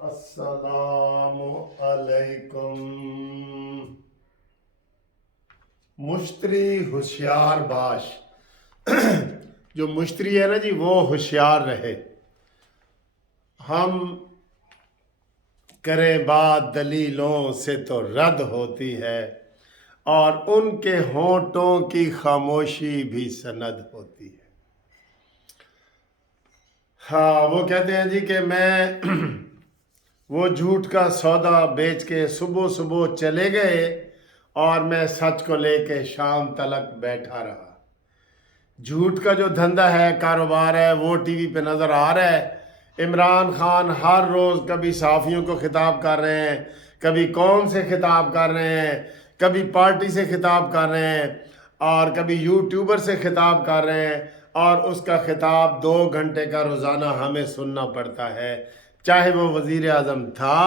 السلام علیکم۔ مشتری ہوشیار باش جو مشتری ہے نا جی وہ ہوشیار رہے۔ ہم کریں بات دلیلوں سے تو رد ہوتی ہے، اور ان کے ہونٹوں کی خاموشی بھی سند ہوتی ہے۔ ہاں، وہ کہتے ہیں جی کہ میں وہ جھوٹ کا سودا بیچ کے صبح صبح چلے گئے اور میں سچ کو لے کے شام تلک بیٹھا رہا۔ جھوٹ کا جو دھندہ ہے، کاروبار ہے، وہ ٹی وی پہ نظر آ رہا ہے۔ عمران خان ہر روز کبھی صحافیوں کو خطاب کر رہے ہیں، کبھی قوم سے خطاب کر رہے ہیں، کبھی پارٹی سے خطاب کر رہے ہیں، اور کبھی یوٹیوبر سے خطاب کر رہے ہیں، اور اس کا خطاب 2 گھنٹے کا روزانہ ہمیں سننا پڑتا ہے، چاہے وہ وزیر اعظم تھا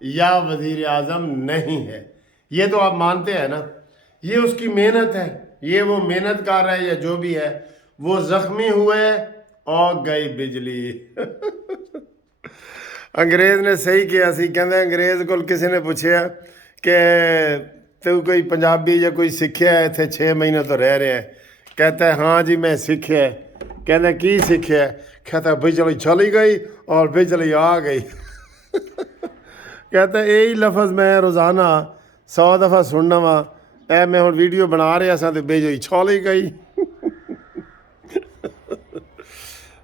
یا وزیر اعظم نہیں ہے۔ یہ تو آپ مانتے ہیں نا، یہ اس کی محنت ہے، یہ وہ محنت کر رہا ہے یا جو بھی ہے۔ وہ زخمی ہوئے اور گئی بجلی۔ انگریز نے صحیح کیا سی، کہندے انگریز کو کسی نے پوچھا کہ تو کوئی پنجابی یا کوئی سکھیا ہے تھے 6 مہینے تو رہ رہے ہیں؟ کہتا ہے ہاں جی میں سکھیا ہے۔ کہتے کی سکھیا ہے؟ کہتا ہے بجلی چلی گئی اور بجلی آ گئی۔ کہتا ہے یہی لفظ میں روزانہ 100 دفعہ سننا وا، اے میں ہوں ویڈیو بنا رہا سا تو بجلی چلی گئی۔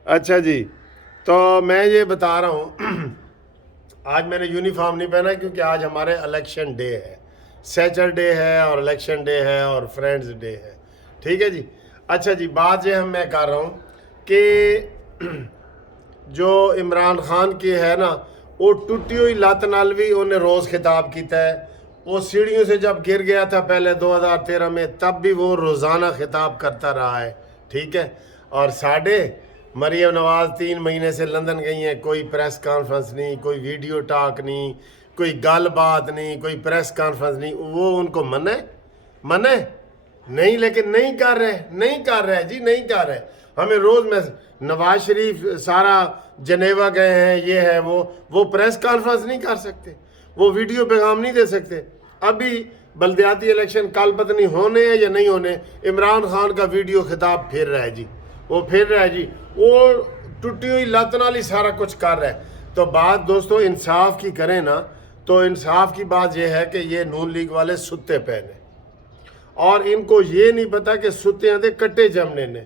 اچھا جی، تو میں یہ بتا رہا ہوں، آج میں نے یونیفارم نہیں پہنا کیونکہ آج ہمارے الیکشن ڈے ہے، سیچرڈے ہے اور الیکشن ڈے ہے اور فرینڈز ڈے ہے، ٹھیک ہے جی۔ اچھا جی، بات یہ میں کر رہا ہوں کہ جو عمران خان کی ہے نا، وہ ٹوٹی ہوئی لت نال بھی انہیں روز خطاب کیتا ہے۔ وہ سیڑھیوں سے جب گر گیا تھا پہلے 2013 میں، تب بھی وہ روزانہ خطاب کرتا رہا ہے، ٹھیک ہے۔ اور ساڑھے مریم نواز 3 مہینے سے لندن گئی ہیں، کوئی پریس کانفرنس نہیں، کوئی ویڈیو ٹاک نہیں، کوئی گل بات نہیں، کوئی پریس کانفرنس نہیں۔ وہ ان کو منع نہیں، لیکن نہیں کر رہے جی، نہیں کر رہے۔ ہمیں روز میں نواز شریف سارا جنیوا گئے ہیں، یہ ہے وہ پریس کانفرنس نہیں کر سکتے، وہ ویڈیو پیغام نہیں دے سکتے۔ ابھی بلدیاتی الیکشن کل پتہ نہیں ہونے ہیں یا نہیں ہونے، عمران خان کا ویڈیو خطاب پھر رہا ہے جی، وہ پھر رہا ہے جی، وہ ٹوٹی ہوئی لت نال ہی سارا کچھ کر رہا ہے۔ تو بات دوستو انصاف کی کریں نا، تو انصاف کی بات یہ ہے کہ یہ نون لیگ والے ستے پہنے، اور ان کو یہ نہیں پتا کہ ستے ہیں دے کٹے جمنے نے۔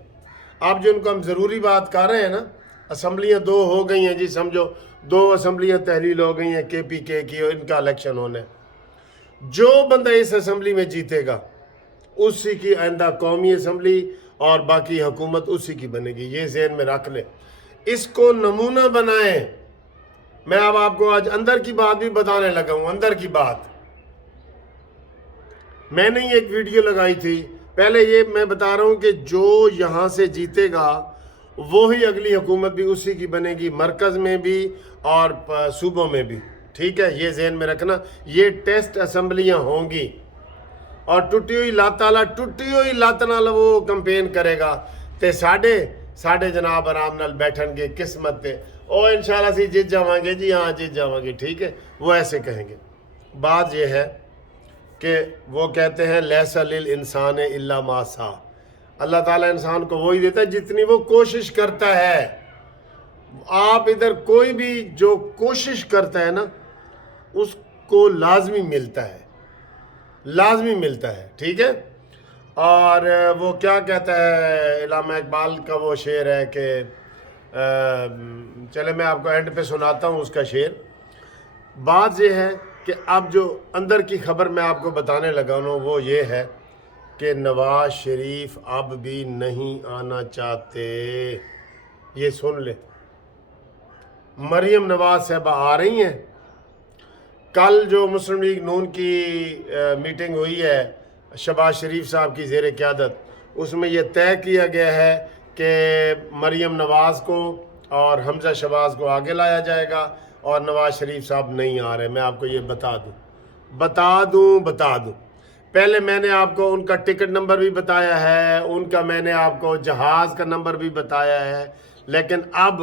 اب جو ان کو ہم ضروری بات کر رہے ہیں نا، اسمبلیاں 2 ہو گئی ہیں جی، سمجھو 2 اسمبلیاں تحلیل ہو گئی ہیں KPK کی، اور ان کا الیکشن ہونا ہے۔ جو بندہ اس اسمبلی میں جیتے گا اسی کی آئندہ قومی اسمبلی اور باقی حکومت اسی کی بنے گی، یہ ذہن میں رکھ لیں، اس کو نمونہ بنائیں۔ میں اب آپ کو آج اندر کی بات بھی بتانے لگا ہوں، اندر کی بات میں نے ایک ویڈیو لگائی تھی پہلے، یہ میں بتا رہا ہوں کہ جو یہاں سے جیتے گا وہی اگلی حکومت بھی اسی کی بنے گی، مرکز میں بھی اور صوبوں میں بھی، ٹھیک ہے، یہ ذہن میں رکھنا۔ یہ ٹیسٹ اسمبلیاں ہوں گی، اور ٹوٹی ہوئی لات نال وہ کمپین کرے گا، تے ساڑھے جناب آرام نال بیٹھن گے قسمت تے، او انشاءاللہ سی جیت جاواں گے جی، ہاں جیت جاواں گے، ٹھیک ہے، وہ ایسے کہیں گے۔ بات یہ ہے کہ وہ کہتے ہیں لیس للانسان الا ما سعی، اللہ تعالیٰ انسان کو وہی دیتا ہے جتنی وہ کوشش کرتا ہے۔ آپ ادھر کوئی بھی جو کوشش کرتا ہے نا، اس کو لازمی ملتا ہے، ٹھیک ہے۔ اور وہ کیا کہتا ہے، علامہ اقبال کا وہ شعر ہے کہ چلے میں آپ کو اینڈ پہ سناتا ہوں اس کا شعر۔ بات یہ ہے کہ اب جو اندر کی خبر میں آپ کو بتانے لگا ہوں وہ یہ ہے کہ نواز شریف اب بھی نہیں آنا چاہتے، یہ سن لے۔ مریم نواز صاحبہ آ رہی ہیں۔ کل جو مسلم لیگ نون کی میٹنگ ہوئی ہے شہباز شریف صاحب کی زیر قیادت، اس میں یہ طے کیا گیا ہے کہ مریم نواز کو اور حمزہ شہباز کو آگے لایا جائے گا، اور نواز شریف صاحب نہیں آ رہے۔ میں آپ کو یہ بتا دوں۔ پہلے میں نے آپ کو ان کا ٹکٹ نمبر بھی بتایا ہے، ان کا میں نے آپ کو جہاز کا نمبر بھی بتایا ہے، لیکن اب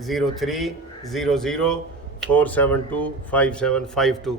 030047257552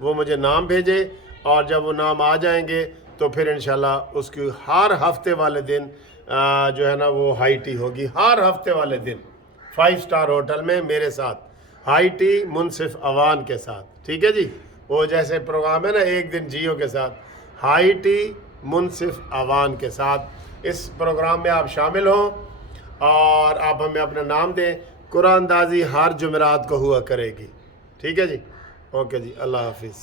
وہ مجھے نام بھیجے، اور جب وہ نام آ جائیں گے تو پھر انشاءاللہ اس کی ہر ہفتے والے دن جو ہے نا وہ ہائی ٹی ہوگی، ہر ہفتے والے دن 5 اسٹار ہوٹل میں میرے ساتھ ہائی ٹی منصف اوان کے ساتھ، ٹھیک ہے جی؟ وہ جیسے پروگرام ہے نا ایک دن جیو کے ساتھ، ہائی ٹی منصف اوان کے ساتھ اس پروگرام میں آپ شامل ہوں اور آپ ہمیں اپنا نام دیں۔ قرآن اندازی ہر جمعرات کو ہوا کرے گی، ٹھیک ہے جی؟ اوکے جی، اللہ حافظ۔